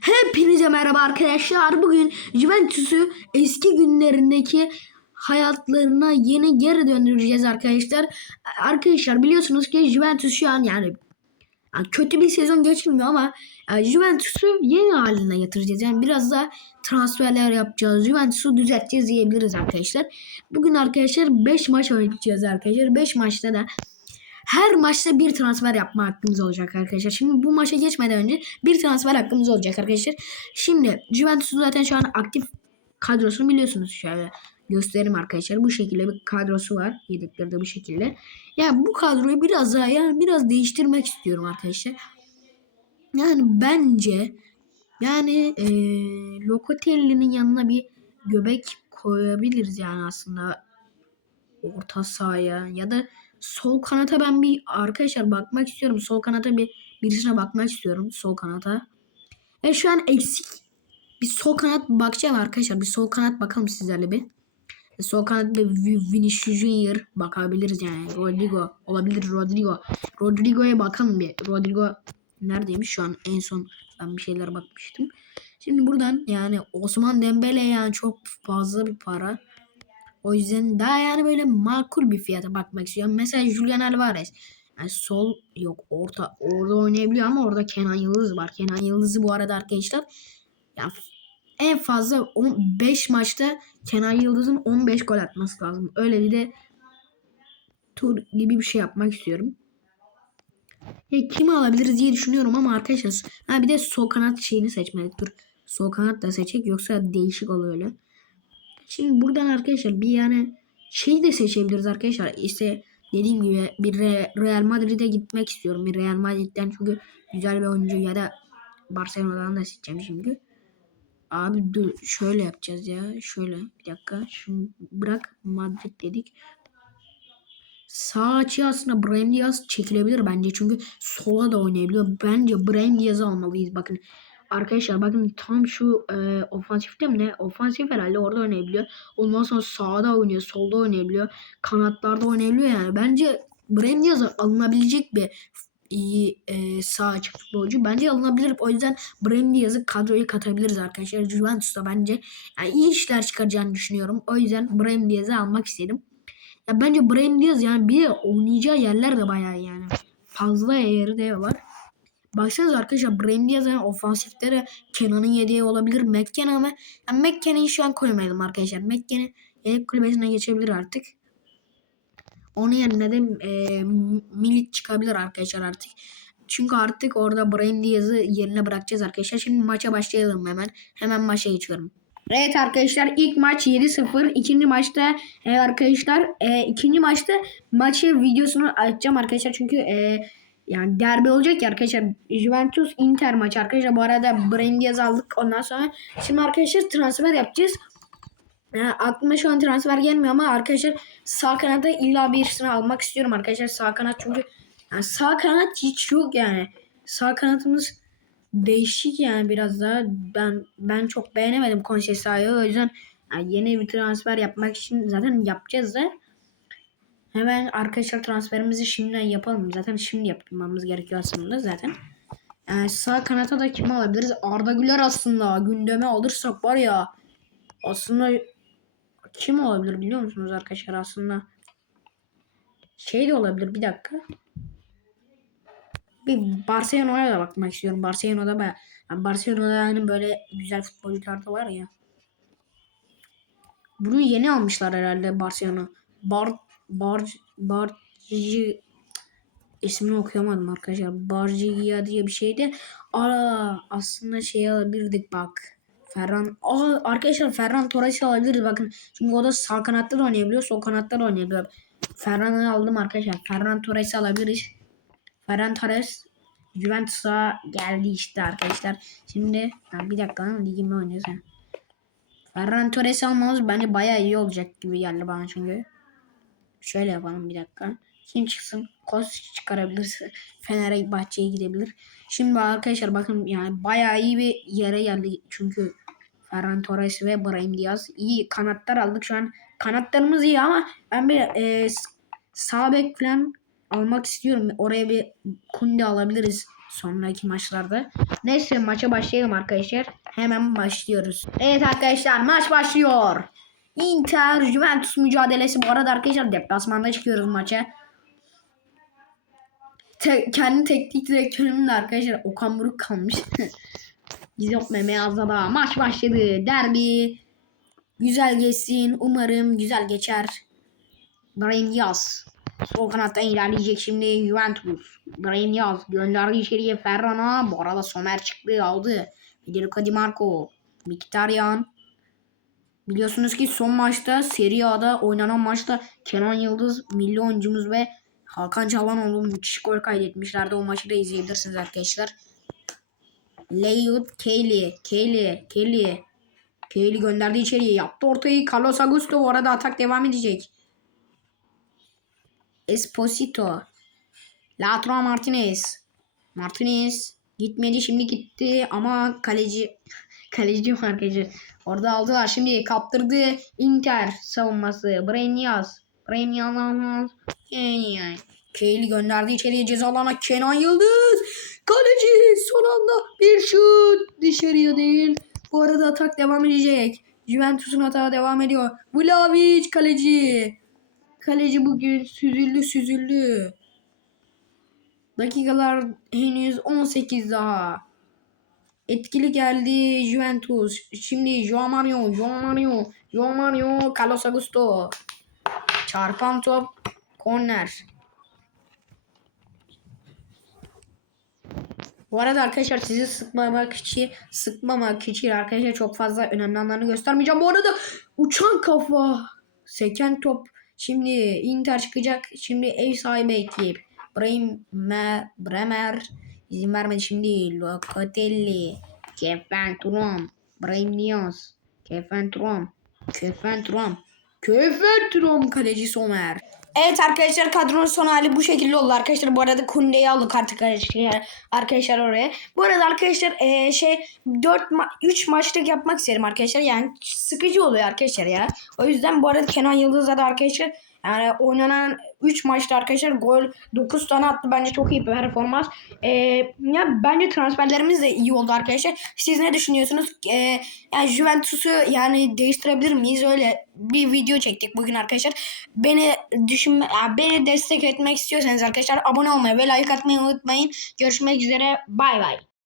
Hepinize merhaba arkadaşlar. Bugün Juventus'u eski günlerindeki hayatlarına yeni geri döndüreceğiz arkadaşlar. Arkadaşlar biliyorsunuz ki Juventus şu an yani yani kötü bir sezon geçirmiyor ama yani Juventus'u yeni haline getireceğiz. Yani biraz da transferler yapacağız. Juventus'u düzelteceğiz diyebiliriz arkadaşlar. Bugün arkadaşlar 5 maç oynayacağız arkadaşlar. 5 maçta da her maçta bir transfer yapma hakkımız olacak arkadaşlar. Şimdi bu maça geçmeden önce bir transfer hakkımız olacak arkadaşlar. Şimdi Juventus'un zaten şu an aktif kadrosunu biliyorsunuz. Şöyle göstereyim arkadaşlar. Bu şekilde bir kadrosu var. Yedekleri de bu şekilde. Yani bu kadroyu biraz daha yani biraz değiştirmek istiyorum arkadaşlar. Yani bence yani e, Locatelli'nin yanına bir göbek koyabiliriz yani aslında orta sahaya ya da sol kanata ben bir arkadaşlar bakmak istiyorum. Sol kanata bir birisine bakmak istiyorum. Sol kanata. E şu an eksik bir sol kanat bakacağım arkadaşlar. Bir sol kanat bakalım sizlerle bir. E, Sol kanat Vi- Vinicius Junior bakabiliriz yani. Rodrigo olabilir Rodrigo. Rodrigo'ya bakalım bir. Rodrigo neredeymiş şu an en son ben bir şeyler bakmıştım. Şimdi buradan yani Osman Dembele yani çok fazla bir para. O yüzden daha yani böyle makul bir fiyata bakmak istiyorum. Mesela Julian Alvarez. Yani sol yok orta orada oynayabiliyor ama orada Kenan Yıldız var. Kenan Yıldız'ı bu arada arkadaşlar ya en fazla 15 maçta Kenan Yıldız'ın 15 gol atması lazım. Öyle bir de tur gibi bir şey yapmak istiyorum. Ya kimi alabiliriz diye düşünüyorum ama arkadaşlar ha bir de sol kanat şeyini seçmedik. Dur. Sol kanat da seçecek yoksa değişik oluyor öyle. Şimdi buradan arkadaşlar bir yani şey de seçebiliriz arkadaşlar. İşte dediğim gibi bir Re- Real Madrid'e gitmek istiyorum. Bir Real Madrid'den çünkü güzel bir oyuncu ya da Barcelona'dan da seçeceğim şimdi. Abi dur şöyle yapacağız ya. Şöyle bir dakika. Şunu bırak Madrid dedik. Sağ açıya aslında Brahim Diaz çekilebilir bence. Çünkü sola da oynayabiliyor. Bence Brahim Diaz'ı almalıyız. Bakın Arkadaşlar bakın tam şu e, ofansifte mi ne? Ofansif herhalde orada oynayabiliyor. Ondan sonra sağda oynuyor, solda oynayabiliyor. Kanatlarda oynayabiliyor yani. Bence Brahim Diaz alınabilecek bir iyi e, sağ açık futbolcu. Bence alınabilir. O yüzden Brahim Diaz'ı kadroya katabiliriz arkadaşlar. Juventus'ta bence yani iyi işler çıkaracağını düşünüyorum. O yüzden Brahim Diaz'ı almak istedim. Ya bence Brahim Diaz yani bir oynayacağı yerler de bayağı yani. Fazla yeri de var. Baksanıza arkadaşlar Brahim Diaz yani ofansiflere Kenan'ın yedeği olabilir. McKenna ama yani McKenna'yı şu an koymayalım arkadaşlar. McKenna yedek kulübesine geçebilir artık. Onun yerine de e, Milik çıkabilir arkadaşlar artık. Çünkü artık orada Brahim Diaz'ı yerine bırakacağız arkadaşlar. Şimdi maça başlayalım hemen. Hemen maça geçiyorum. Evet arkadaşlar ilk maç 7-0. İkinci maçta e, arkadaşlar e, ikinci maçta maçı videosunu açacağım arkadaşlar. Çünkü e, yani derbi olacak ya arkadaşlar. Juventus Inter maçı arkadaşlar. Bu arada Diaz aldık. Ondan sonra şimdi arkadaşlar transfer yapacağız. Yani aklıma şu an transfer gelmiyor ama arkadaşlar sağ kanada illa birisini almak istiyorum arkadaşlar. Sağ kanat çünkü yani sağ kanat hiç yok yani. Sağ kanatımız değişik yani biraz daha. Ben ben çok beğenemedim Conceição'yu. O yüzden yani yeni bir transfer yapmak için zaten yapacağız da. Hemen arkadaşlar transferimizi şimdiden yapalım. Zaten şimdi yapmamız gerekiyor aslında zaten. Yani sağ kanata da kim alabiliriz? Arda Güler aslında gündeme alırsak var ya aslında kim olabilir biliyor musunuz arkadaşlar aslında şey de olabilir bir dakika. Bir Barcelona'ya da bakmak istiyorum. Barcelona'da ben yani Barcelona'da yani böyle güzel futbolcular da var ya. Bunu yeni almışlar herhalde Barcelona. Bar Bar Barci ismini okuyamadım arkadaşlar. Barcia diye bir şeydi. Aa aslında şey alabilirdik bak. Ferran Aa, arkadaşlar Ferran Torres'i alabiliriz bakın. Çünkü o da sağ kanatta da oynayabiliyor, sol kanatta da oynayabiliyor. Ferran'ı aldım arkadaşlar. Ferran Torres'i alabiliriz. Ferran Torres Juventus'a geldi işte arkadaşlar. Şimdi ha, bir dakika lan ligimde ha. Ferran Torres'i almamız bence bayağı iyi olacak gibi geldi bana çünkü. Şöyle yapalım bir dakika. Kim çıksın? Kos çıkarabilirse Fener'e bahçeye gidebilir. Şimdi arkadaşlar bakın yani bayağı iyi bir yere geldi. Çünkü Ferran Torres ve Brahim Diaz iyi kanatlar aldık. Şu an kanatlarımız iyi ama ben bir e, sağ bek falan almak istiyorum. Oraya bir Kunde alabiliriz. sonraki maçlarda. Neyse maça başlayalım arkadaşlar. Hemen başlıyoruz. Evet arkadaşlar maç başlıyor. Inter Juventus mücadelesi bu arada arkadaşlar deplasmanda çıkıyoruz maça. Te- kendi teknik direktörüm de arkadaşlar Okan Buruk kalmış. Biz yok Meme Azada. Maç başladı. Derbi. Güzel geçsin. Umarım güzel geçer. Brahim Yaz. Sol kanattan ilerleyecek şimdi Juventus. Brahim Yaz gönderdi içeriye Ferran'a. Bu arada Somer çıktı aldı. Federico Di Marco. Mkhitaryan. Biliyorsunuz ki son maçta Serie A'da oynanan maçta Kenan Yıldız milli oyuncumuz ve Hakan Çalhanoğlu müthiş gol kaydetmişlerdi. O maçı da izleyebilirsiniz arkadaşlar. Leyut Kelly. Kelly. Kelly. Kelly gönderdi içeriye. Yaptı ortayı. Carlos Augusto bu arada atak devam edecek. Esposito. Lautaro Martinez. Martinez gitmedi şimdi gitti ama kaleci kaleci var arkadaşlar. Orada aldılar. Şimdi kaptırdı Inter savunması. Brahim Yaz. Brahim Yaz. Kelly gönderdi içeriye ceza alana Kenan Yıldız. Kaleci son anda bir şut dışarıya değil. Bu arada atak devam edecek. Juventus'un hata devam ediyor. Vlahovic kaleci. Kaleci bugün süzüldü süzüldü. Dakikalar henüz 18 daha. Etkili geldi Juventus. Şimdi Joao Mario, Joao Mario, Joao Mario, Carlos Augusto. Çarpan top, korner. Bu arada arkadaşlar sizi sıkmamak için sıkmamak için arkadaşlar çok fazla önemli anlarını göstermeyeceğim. Bu arada uçan kafa. Seken top. Şimdi Inter çıkacak. Şimdi ev sahibi ekip. Me- Bremer izin vermedi şimdi. Locatelli. Kefen Turam. Brahim Diaz. Kefen Turam. Kefen Turam. Kefen Turam kaleci Somer. Evet arkadaşlar kadronun son hali bu şekilde oldu arkadaşlar. Bu arada Kunde'yi aldık artık arkadaşlar, arkadaşlar oraya. Bu arada arkadaşlar eee, şey 4 ma 3 maçlık yapmak isterim arkadaşlar. Yani sıkıcı oluyor arkadaşlar ya. O yüzden bu arada Kenan Yıldız'a da arkadaşlar yani oynanan 3 maçta arkadaşlar gol 9 tane attı. Bence çok iyi bir performans. Eee, ya bence transferlerimiz de iyi oldu arkadaşlar. Siz ne düşünüyorsunuz? Eee, yani Juventus'u yani değiştirebilir miyiz? Öyle bir video çektik bugün arkadaşlar. Beni düşünme, ya beni destek etmek istiyorsanız arkadaşlar abone olmayı ve like atmayı unutmayın. Görüşmek üzere. Bay bay.